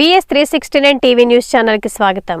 VS three sixty nine TV news ఛానల్కి స్వాగతం.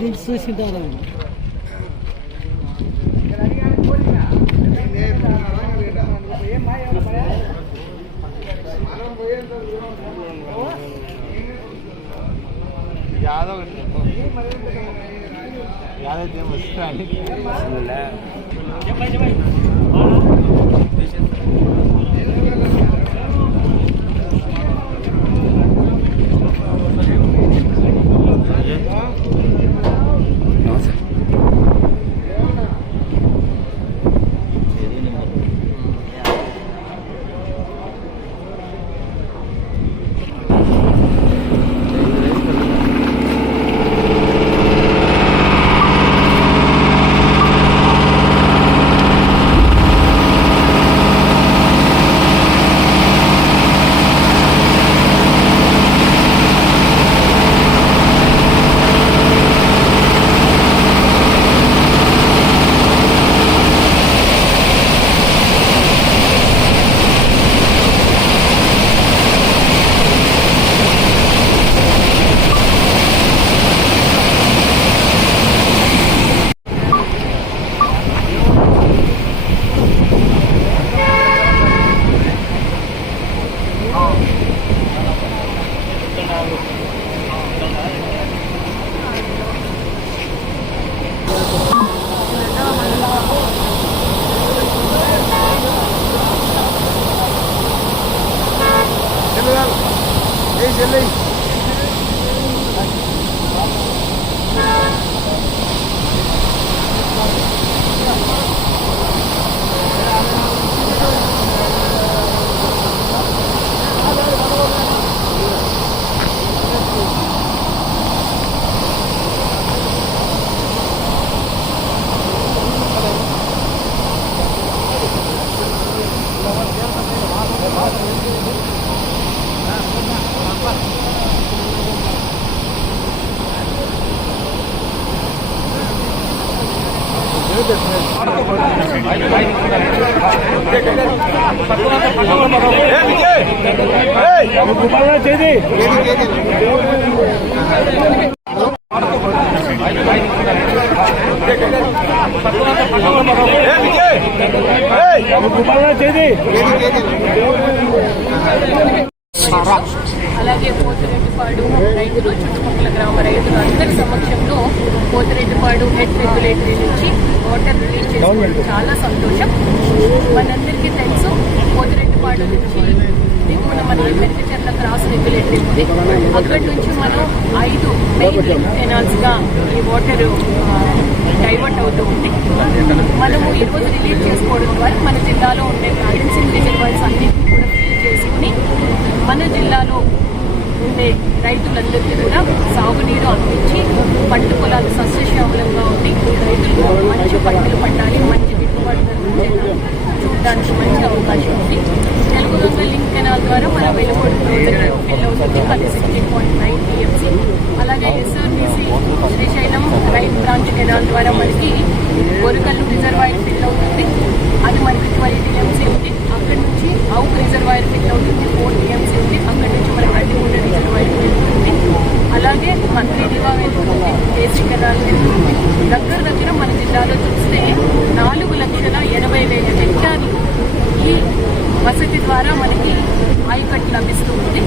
ఇది చూసింటారు యాదవ్ యాదవ్ వస్తాను చేది చేది అలాగే పోతిరెడ్డిపాడు రైతులు చుట్టుపక్కల గ్రామ రైతులు అందరి సమక్షంలో పోతిరెడ్డిపాడు హెడ్ రెగ్యులేటరీ నుంచి వాటర్ రిలీజ్ చేసుకోవడం చాలా సంతోషం. మనందరికీ తెలుసు పోతిరెడ్డిపాడు నుంచి దిగువన మన మెత్తచెర్ల క్రాస్ రెగ్యులేటరీ ఉంది అక్కడి నుంచి మనం ఐదు మెయిన్ లింక్ కెనాల్స్గా ఈ వాటర్ డైవర్ట్ అవుతూ ఉంది. మనము ఈరోజు రిలీజ్ చేసుకోవడం ద్వారా మన జిల్లాలో ఉండే బ్యాలెన్సింగ్ రిజర్వాయర్స్ అన్నింటినీ కూడా ఫిల్ చేసుకుని మన జిల్లాలో ఉండే రైతులందరికీ కూడా సాగునీరు అందించి పంట పొలాలు సస్యశ్యామలంగా ఉండి రైతులు మంచి పంటలు పండాలి మంచి గిట్టుబాటు చూడడానికి మంచి అవకాశం ఉంది. తెలుగు గంగ లింక్ కెనాల్ ద్వారా మన వెలుగోడు ప్రాజెక్టు ఫిల్ అవుతుంది. అది సిక్స్టీన్ పాయింట్ నైన్ టీఎంసీ అలాగే SRBC Srisailam right branch canal ద్వారా మనకి గొరకల్లు రిజర్వాయర్ ఫిల్ అవుతుంది. అది మనకి ట్వెల్వ్ టీఎంసీ ఉంది. అక్కడి నుంచి అవుట్ రిజర్వాయర్ ఫిల్ అవుతుంది ఫోర్ టీఎంసీ ఉంది అక్కడి నుంచి మనకి అడ్డిగుంట రిజర్వాయర్ వెళ్తుంది అలాగే మంత్రి దివా వెళ్తుంది కేసీ కెనాల్ వెళ్తుంది దగ్గర దగ్గర మన జిల్లాలో చూస్తే నాలుగు లక్షల ఎనభై వేల హెక్టార్లు ఈ వసతి ద్వారా మనకి ఐకట్ లభిస్తూ ఉంది.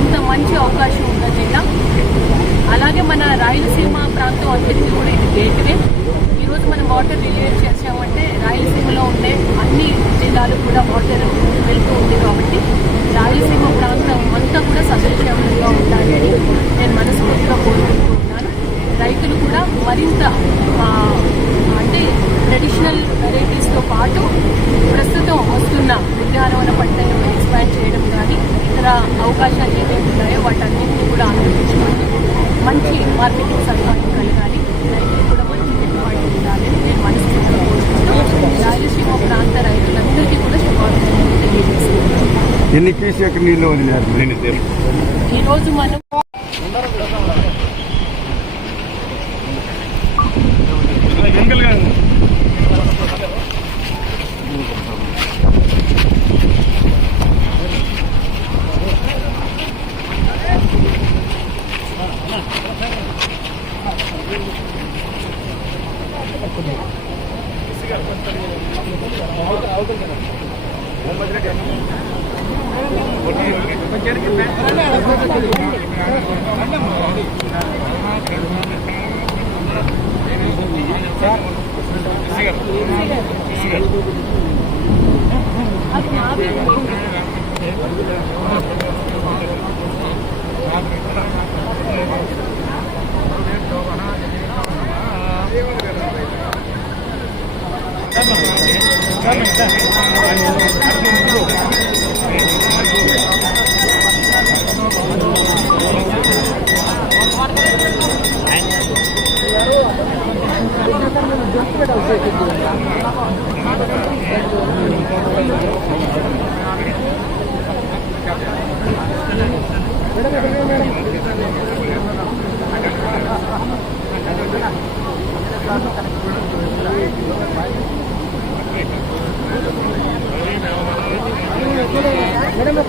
ఇంత మంచి అవకాశం ఉన్న జిల్లా అలాగే మన రాయలసీమ ప్రాంతం అభివృద్ధి కూడా ఇది గేట్వే. ఈరోజు మనం వాటర్ రిలీవ్ చేసామంటే రాయలసీమలో ఉండే అన్ని జిల్లాలు కూడా వాటర్ ఉద్యానవన పంటలను ఎక్స్పాండ్ చేయడం కానీ ఇతర అవకాశాలు ఏవైతే ఉన్నాయో వాటన్నింటినీ కూడా అనుభవించుకొని మంచి మార్కెటింగ్ సదుపాయం కలగాలి. రైతులు కూడా మంచి గిట్టుబాటు ఉండాలని నేను మనస్ఫూర్తిగా కోరుకుంటూ రాయలసీమ ప్రాంత రైతులందరికీ కూడా శుభాకాంక్షలు తెలియజేస్తున్నాను. ఎన్ని క్యూసెక్ నీళ్ళు వదిలేరు? ఈరోజు మనం అది మేడం